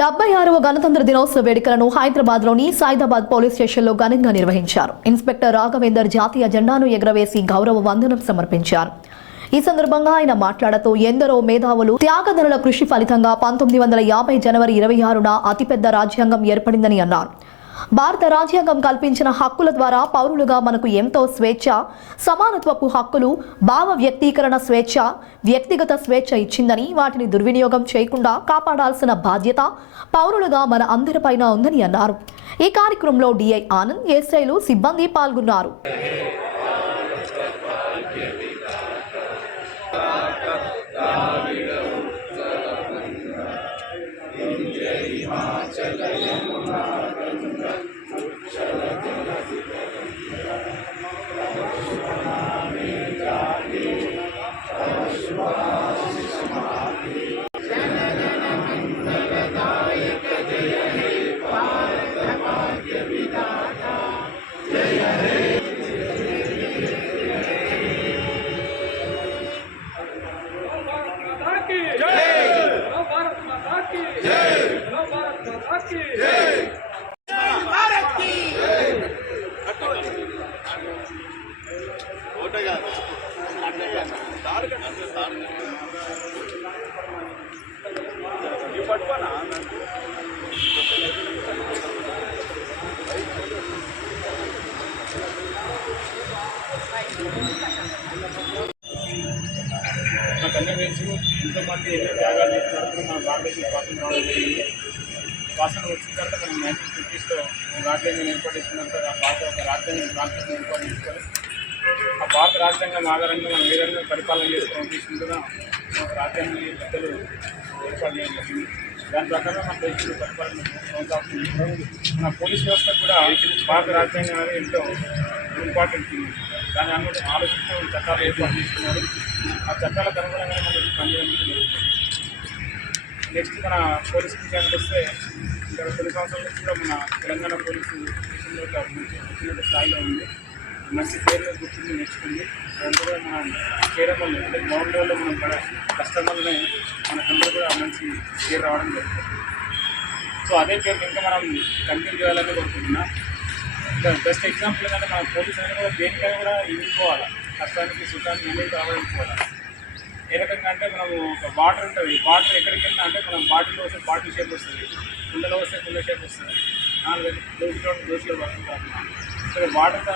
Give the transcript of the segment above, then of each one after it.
76వ గణతంత్ర దినోత్సవ వేడుకలను హైదరాబాద్లోని సైదాబాద్ పోలీస్ స్టేషన్లో ఘనంగా నిర్వహించారు. ఇన్స్పెక్టర్ రాఘవేందర్ జాతీయ జెండాను ఎగురవేసి గౌరవ వందనం సమర్పించారు. ఈ సందర్భంగా ఆయన మాట్లాడుతూ ఎందరో మేధావులు త్యాగధనుల కృషి ఫలితంగా 1950 జనవరి 26న అతిపెద్ద రాజ్యాంగం ఏర్పడిందని అన్నారు. భారత రాజ్యాంగం కల్పించిన హక్కుల ద్వారా పౌరులుగా మనకు ఎంతో స్వేచ్ఛ, సమానత్వపు హక్కులు, భావ వ్యక్తీకరణ స్వేచ్ఛ, వ్యక్తిగత స్వేచ్ఛ ఇచ్చిందని వాటిని దుర్వినియోగం చేయకుండా కాపాడాల్సిన బాధ్యత పౌరులుగా మన అందరిపైన ఉందని అన్నారు. ఈ కార్యక్రమంలో డిఐ ఆనంద్, ఎస్ఐలు, సిబ్బంది పాల్గొన్నారు. నాకన్నీ తెలుసు. ఎంతోమంది ఎన్నో త్యాగాలు చేస్తున్నారు. మన భారతదేశం స్వాతంత్రం రావడం జరిగింది. స్వాతంత్రం వచ్చిన తర్వాత మనం 1950sలో రాజ్యాంగం ఏర్పడిస్తున్నంత భారత ఒక రాజ్యాంగం ఏర్పాటు చేసుకొని ఆ భారత రాజ్యాంగం ఆధారంగా మనం ఏ విధంగా పరిపాలన చేసుకోవడం తీసుకుంటున్నా ఒక రాజ్యాంగం పెద్దలు ఏర్పాటు చేయడం జరిగింది. దాని ప్రకారం మన దేశంలో పరిపాలన కొనసాగుతుంది. మన పోలీస్ వ్యవస్థ కూడా భారత రాజ్యాంగం అనేది ఎంతో ఇంపార్టెంట్ ఉంది. దాని ఆలోచిస్తూ చట్టాలు ఏర్పాటు చేసుకున్నారు. ఆ చట్టాలకు అనుగుణంగా మనం పనిచేయడం జరుగుతుంది. నెక్స్ట్ మన పోలీస్ విషయానికి వస్తే ఇక్కడ కొన్ని సంవత్సరాల నుంచి కూడా మన తెలంగాణ పోలీసు దేశంలో మంచి స్థాయిలో ఉంది. మంచి పేరులో గుర్తింపు నేర్చుకుంది. అందులో మనం చేయడం వల్ల అంటే గ్రౌండ్ లెవెల్లో మనం కష్టం వల్లనే మనకందరూ కూడా మంచి పేరు రావడం జరుగుతుంది. సో అదే పేరు ఇంకా మనం కంటిన్యూ చేయాలని కోరుకుంటున్నా. ఇంకా బెస్ట్ ఎగ్జాంపుల్ ఏంటంటే మన పోలీస్ అనేది కూడా దేనికైనా కూడా ఎదుర్కోవాలి. కష్టానికి సుఖానికి అనేది రావడానికి ఏ రకంగా అంటే మనము ఒక వాటర్ ఉంటుంది. వాటర్ ఎక్కడికి వెళ్ళినా అంటే మనం బాటిల్లో వస్తే బాటిల్ షేప్ వస్తుంది, కుండలో వస్తే కుండ షేప్ వస్తుంది. 4 దోశలో పడుతుంటారు. ఇక్కడ వాటర్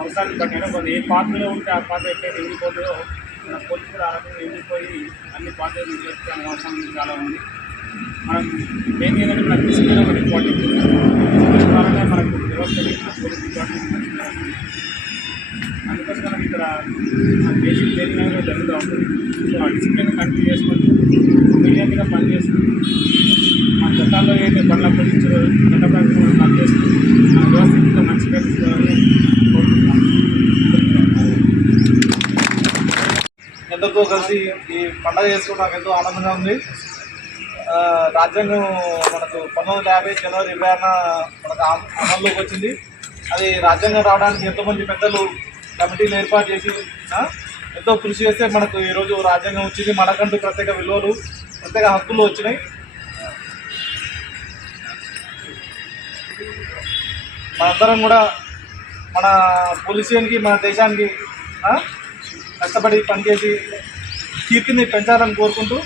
అవసరాన్ని బట్టి కొంత ఏ పాత్రలో ఉంటే ఆ పాత్ర ఎక్కడైతే ఎండిపోతుందో మన పోలీసు కూడా ఆ రకంగా ఎండిపోయి అన్ని పాత్రలు నిర్వహించాల్సిన అవసరం చాలా ఉంది. మనం మెయిన్ ఏంటంటే మనకు డిసిప్లిన్ ఒకటి ఇంపార్టెంట్. డిసిప్లిన్ ద్వారానే మనకు వ్యవస్థని పోలీస్ డిపార్ట్మెంట్ మంచిగా అందుకోసం మనకి ఇక్కడ బేసిక్ ట్రైనింగ్ అనేది జరుగుతూ ఉంటుంది. సో ఆ డిసిప్లిన్ కంటిన్యూ చేసుకుంటూ బ్రిలియంట్గా పనిచేస్తూ మన చట్టాల్లో ఏదైతే పనులు అప్పగించారో చట్ట ప్రకారం పనిచేస్తూ మన వ్యవస్థ ఇంకా మంచిగా తీసుకోవాలని కోరుకుంటున్నాం. ఎందరితో కలిసి ఈ పండుగ చేసుకోవడం నాకు ఎంతో ఆనందంగా ఉంది. రాజ్యాంగం మనకు 1950 జనవరి 26న మనకు అమల్లోకి వచ్చింది. అది రాజ్యాంగం రావడానికి ఎంతోమంది పెద్దలు కమిటీలు ఏర్పాటు చేసి ఎంతో కృషి చేస్తే మనకు ఈరోజు రాజ్యాంగం వచ్చింది. మనకంటూ ప్రత్యేక విలువలు, ప్రత్యేక హక్కులు వచ్చినాయి. మనందరం కూడా మన పొలిసియన్కి, మన దేశానికి కష్టపడి పనిచేసి కీర్తిని పెంచాలని కోరుకుంటూ